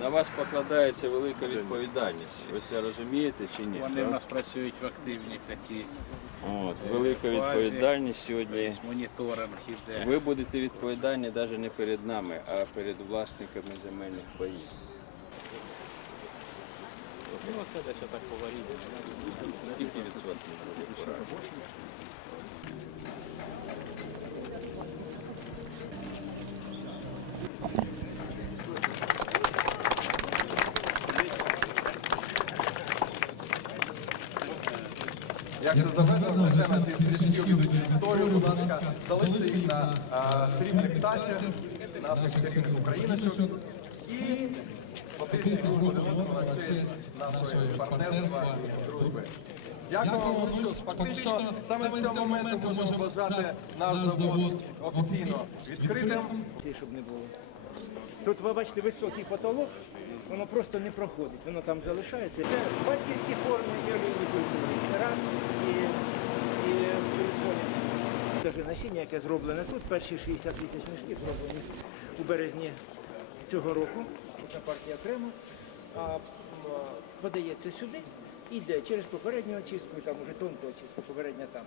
На вас покладається велика відповідальність. Ви це розумієте чи ні? Вони в нас працюють в активній такі. От, е, велика відповідальність сьогодні. Тобто Ви будете відповідальні навіть не перед нами, а перед власниками земельних боїв. Ну, десь отак поваріння. Скільки відсотків буде? Як це заведено вже на цій фізичній історію, будь ласка, залиште їх на срібних тацях наших чарівних україночок і на честь партнерства і дружби. Дякуємо. Ну що ж, фактично, саме з цього моменту можемо вважати наш завод офіційно відкритим. Щоб не було. Тут ви бачите високий потолок, воно просто не проходить, воно там залишається. Це батьківські форми і олійні культури, і рамс, і, і спірсоні. Насіння, яке зроблене тут, перші 60 тисяч мішків зроблені у березні цього року. Одна партія окремо, подається сюди і йде через попередню очистку, там уже тонку очистку, попередня там.